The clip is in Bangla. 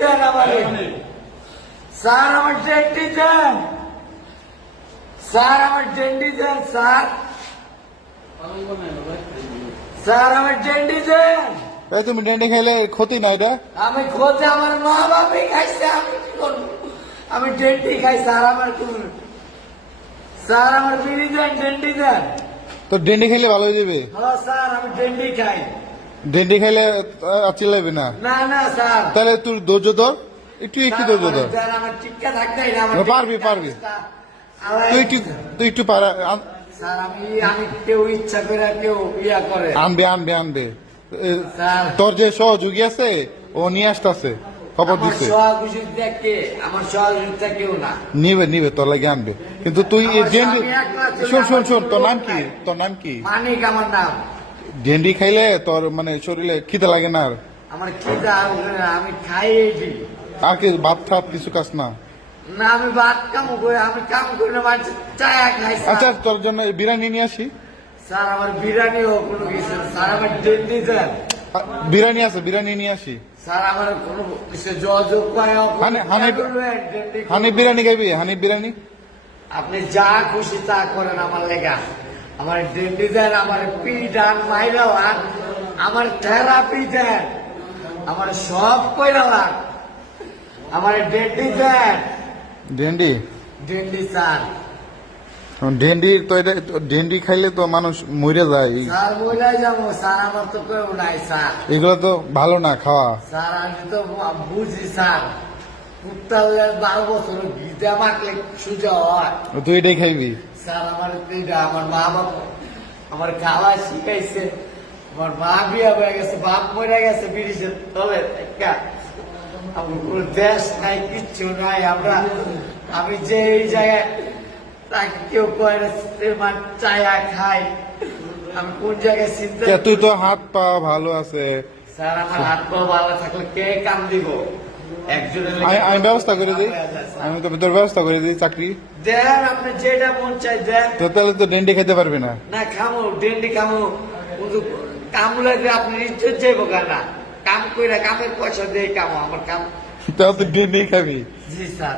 স্যার আমার ডেন্টি দেন, স্যার আমার ডেন্টি দেন, স্যার স্যার আমার ডেন্টি দেন। এই তুমি ডেন্ডি খাইলে ক্ষতি নাই এটা? আমি খোঁজে আমার মা বাবাই খাইছে, আমি কি করবো? আমি ডেন্টি খাই, স্যার আমার স্যার আমার বিড়ি দেন, ডেন্টি দেন। তো ডেন্ডি খাইলে ভালো হয়ে যাবে। হ্যাঁ স্যার আমি ডেন্টি খাই। ডেন্ডি খাইলে চিল্লাবি না। না না স্যার, তাহলে তুই ধৈর্য ধর, একটু ধৈর্য ধর। আমার টিকা থাকতে পারবি পারবি তুই একটু স্যার আমি কেউ ইচ্ছা করে কেউ ইয়া করে আনবে আনবে আনবে। স্যার তোর যে সহযোগী আছে ও নিয়ে আসতেছে, খবর আমার দিছে। সহযোগিতা কে? আমার সহযোগিতা কেউ না। নিবে নিবে, তোর লাগে আনবে। কিন্তু তুই ডেন্ডি শোন শোন শোন, তোর নাম কি? তোর নাম কি? মানিক আমার নাম। ডেন্ডি খাইলে তোর মানে শরীরে খিদে লাগে না আর? আমার খিদা আমি খাই এটি আর কি ভাত খাত কিছু কাজ না? না, আমি ভাত কাম করি, আমি কাম করি না, মানুষ চায়া খাই। আচ্ছা তোর জন্য বিরিয়ানি নিয়ে আসি। স্যার আমার বিরিয়ানি হোক কোনো কিছু, স্যার আমার ডেন্টি দেন। বিরিয়ানি আছে, বিরিয়ানি নিয়ে আসি। স্যার আমার কোনো কিছু যোগাযোগ করে হানিফ বিরিয়ানি খাইবি? হানিফ বিরিয়ানি আপনি যা খুশি তা করেন আমার লেগা। আমার ডেন্টি দেন, আমার পি ডান মাইরাও, আমার থেরাপি দেন, আমার সব কইরালাম। আমার ডেন্টি দেন, ডেন্ডি ডেন্টি স্যার। ডেন্ডি তো এটা ডেন্ডি খাইলে তো মানুষ মরে যায়। স্যার বইলাই যাবো স্যার, আমার তো কেউ নাই স্যার। এগুলো তো ভালো না খাওয়া। স্যার আমি তো বুঝি স্যার, কুত্তালে 12 বছর গিজা মারলে সুজা হয়। তুই এটাই খাইবি? স্যার আমার আমার মা বাবা আমার খাওয়া শিখাইছে। আমার মা বিয়া হয়ে গেছে, বাপ মরে গেছে ব্রিটিশের তলে। আমার কোনো দেশ নাই, কিচ্ছু নাই। আমি যে এই জায়গায় তাকে কেউ কয় চায়া খাই, আমি কোন জায়গায় চিন্তা। তুই তো হাত পা ভালো আছে। স্যার আমার হাত পা ভালো থাকলে কে কাম দিব? একজনের আমি ব্যবস্থা করে দিই, আমি তো তোর ব্যবস্থা করে দিই চাকরি দেন। আপনি যেটা মন চাই দেন। তো তাহলে তো ডেন্ডি খেতে পারবি না। না খামো, ডেন্ডি খামো, কিন্তু কাম লাগলে আপনি ইজ্জত যাইব না। কাম কইরা কামের পয়সা দিয়ে কামো, আমার কাম। তাহলে তো ডেন্ডি খাবি। জি স্যার।